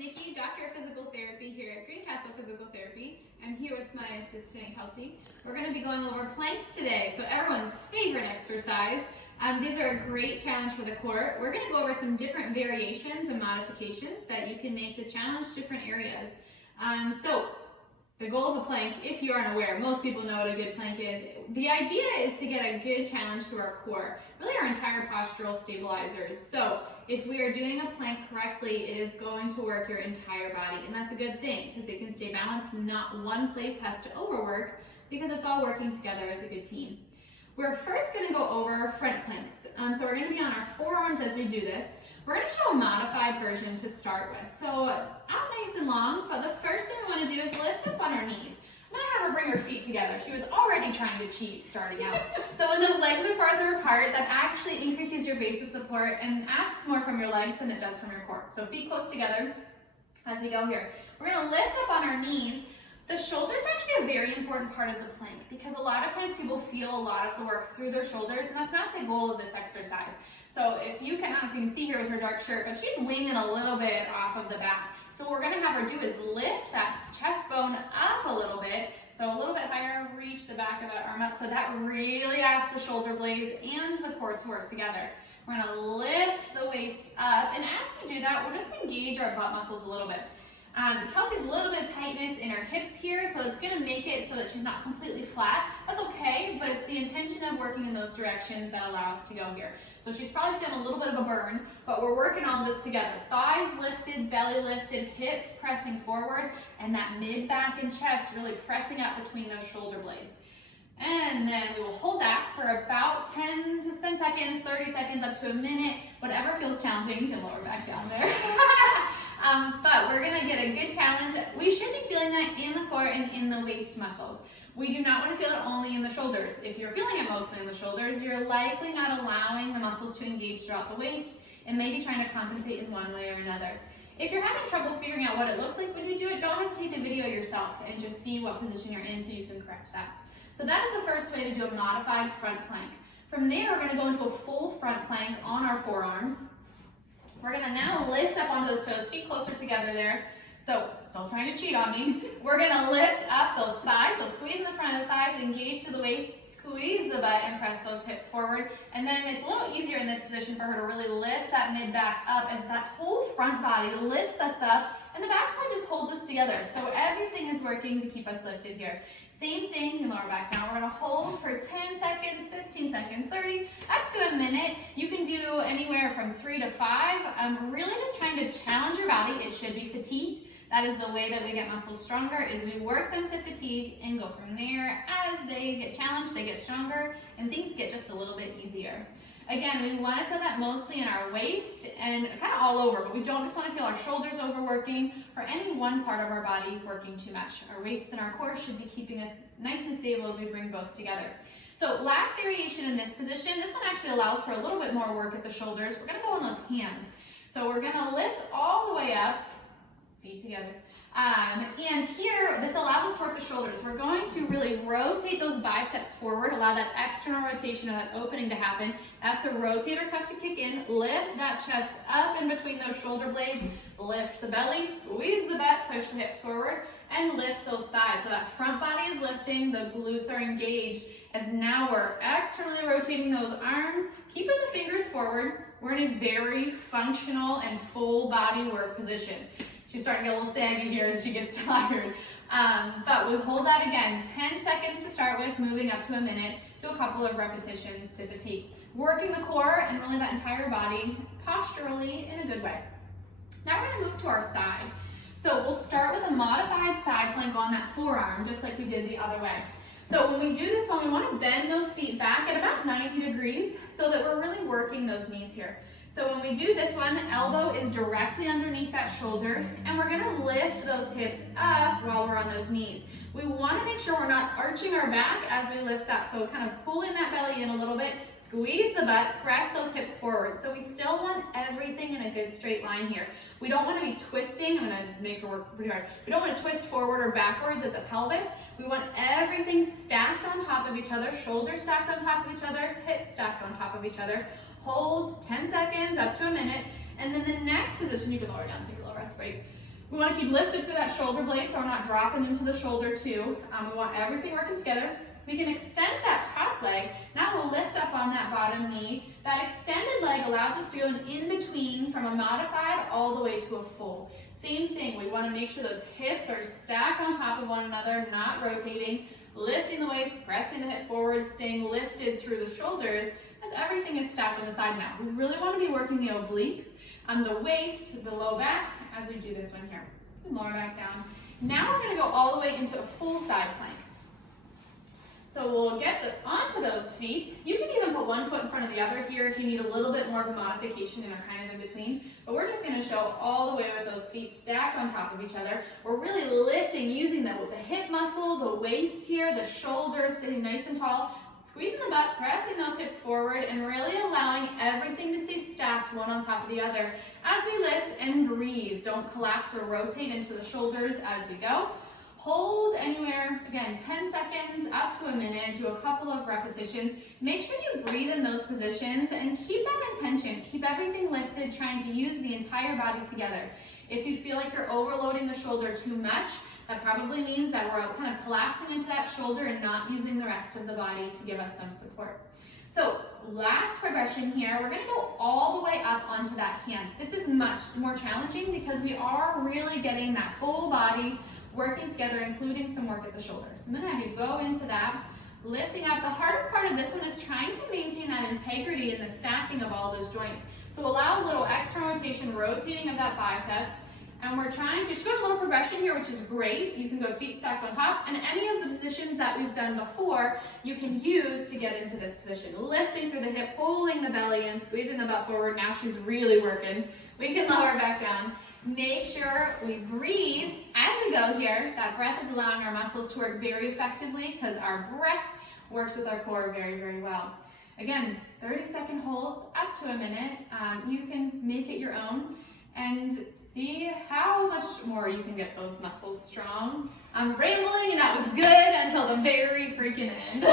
Nikki, Doctor of Physical Therapy here at Greencastle Physical Therapy. I'm here with my assistant, Kelsey. We're going to be going over planks today, so everyone's favorite exercise. These are a great challenge for the core. We're going to go over some different variations and modifications that you can make to challenge different areas. So the goal of a plank, if you aren't aware, most people know what a good plank is. The idea is to get a good challenge to our core, really our entire postural stabilizers. So if we are doing a plank correctly, it is going to work your entire body, and that's a good thing because it can stay balanced. Not one place has to overwork because it's all working together as a good team. We're first going to go over front planks. So we're going to be on our forearms as we do this. We're going to show a modified version to start with. So out nice and long, but the first thing we want to do is lift up on our knees. I'm going to have her bring her feet together. She was already trying to cheat starting out. So when those legs are farther apart, that actually increases your base of support and asks more from your legs than it does from your core. So feet close together as we go here. We're going to lift up on our knees. The shoulders are actually a very important part of the plank because a lot of times people feel a lot of the work through their shoulders, and that's not the goal of this exercise. So if you can, I don't know if you can see here with her dark shirt, but she's winging a little bit off of the back. So what we're going to have her do is lift that chest bone up a little bit. So a little bit higher, reach the back of that arm up. So that really asks the shoulder blades and the core to work together. We're going to lift the waist up, and as we do that, we'll just engage our butt muscles a little bit. Kelsey's a little bit of tightness in her hips here, so it's going to make it so that she's not completely flat. That's okay, but it's the intention of working in those directions that allow us to go here. So she's probably feeling a little bit of a burn, but we're working all this together. Thighs lifted, belly lifted, hips pressing forward, and that mid, back, and chest really pressing up between those shoulder blades. And then we will hold that for about 10 seconds, 30 seconds, up to a minute, whatever feels challenging. You can lower back down there. But we're going to get a good challenge. We should be feeling that in the core and in the waist muscles. We do not want to feel it only in the shoulders. If you're feeling it mostly in the shoulders, you're likely not allowing the muscles to engage throughout the waist and maybe trying to compensate in one way or another. If you're having trouble figuring out what it looks like when you do it, don't hesitate to video yourself and just see what position you're in so you can correct that. So that is the first way to do a modified front plank. From there, we're going to go into a full front plank on our forearms. We're going to now lift up onto those toes, feet closer together there. So, still trying to cheat on me. We're going to lift up those thighs, so squeeze in the front of the thighs, engage to the waist, squeeze the butt, and press those hips forward. And then it's a little easier in this position for her to really lift that mid-back up as that whole front body lifts us up, and the backside just holds us together. So everything is working to keep us lifted here. Same thing, lower back down. We're going to hold for 10 seconds, 15 seconds, 30, up to a minute. You can do anywhere from 3 to 5. Really just trying to challenge your body. It should be fatigued. That is the way that we get muscles stronger, is we work them to fatigue and go from there. As they get challenged, they get stronger, and things get just a little bit easier. Again, we want to feel that mostly in our waist and kind of all over, but we don't just want to feel our shoulders overworking or any one part of our body working too much. Our waist and our core should be keeping us nice and stable as we bring both together. So last variation in this position, this one actually allows for a little bit more work at the shoulders. We're going to go on those hands. So we're going to lift all the way up, feet together. And here, this allows us to work the shoulders. We're going to really rotate those biceps forward, allow that external rotation or that opening to happen. That's the rotator cuff to kick in. Lift that chest up in between those shoulder blades. Lift the belly, squeeze the butt, push the hips forward, and lift those thighs. So that front body is lifting, the glutes are engaged, as now we're externally rotating those arms, keeping the fingers forward. We're in a very functional and full body work position. She's starting to get a little saggy here as she gets tired. But we hold that again, 10 seconds to start with, moving up to a minute, do a couple of repetitions to fatigue. Working the core and really that entire body posturally in a good way. Now we're going to move to our side. So we'll start with a modified side plank on that forearm, just like we did the other way. So when we do this one, we want to bend those feet back at about 90 degrees so that we're really working those knees here. So when we do this one, elbow is directly underneath that shoulder, and we're going to lift those hips up while we're on those knees. We want to make sure we're not arching our back as we lift up. So kind of pulling that belly in a little bit, squeeze the butt, press those hips forward. So we still want everything in a good straight line here. We don't want to be twisting. I'm going to make her work pretty hard. We don't want to twist forward or backwards at the pelvis. We want everything stacked on top of each other, shoulders stacked on top of each other, hips stacked on top of each other. Hold 10 seconds, up to a minute, and then the next position, you can lower down, take a little rest break. We want to keep lifted through that shoulder blade so we're not dropping into the shoulder too. We want everything working together. We can extend that top leg. Now we'll lift up on that bottom knee. That extended leg allows us to go in between from a modified all the way to a full. Same thing, we want to make sure those hips are stacked on top of one another, not rotating, lifting the waist, pressing the hip forward, staying lifted through the shoulders as everything is stacked on the side now. We really want to be working the obliques, the waist, the low back, as we do this one here. Lower back down. Now we're going to go all the way into a full side plank. So we'll get onto those feet. You can even put one foot in front of the other here if you need a little bit more of a modification and are kind of in between. But we're just going to show all the way with those feet stacked on top of each other. We're really lifting, using the hip muscle, the waist here, the shoulders sitting nice and tall, squeezing the butt, pressing those hips forward, and really allowing everything to stay stacked one on top of the other. As we lift and breathe, don't collapse or rotate into the shoulders as we go. Hold anywhere, again, 10 seconds up to a minute, do a couple of repetitions. Make sure you breathe in those positions and keep that intention. Keep everything lifted, trying to use the entire body together. If you feel like you're overloading the shoulder too much, that probably means that we're kind of collapsing into that shoulder and not using the rest of the body to give us some support. So last progression here, we're going to go all the way up onto that hand. This is much more challenging because we are really getting that full body working together, including some work at the shoulders. I'm going to have you go into that, lifting up. The hardest part of this one is trying to maintain that integrity in the stacking of all those joints. So allow a little extra rotation, rotating of that bicep. And we're trying to go a little progression here, which is great. You can go feet stacked on top, and any of the positions that we've done before, you can use to get into this position. Lifting through the hip, pulling the belly in, squeezing the butt forward. Now she's really working. We can lower back down. Make sure we breathe as we go here. That breath is allowing our muscles to work very effectively because our breath works with our core very, very well. Again, 30-second holds up to a minute. You can make it your own and see how much more you can get those muscles strong. I'm rambling and that was good until the very freaking end.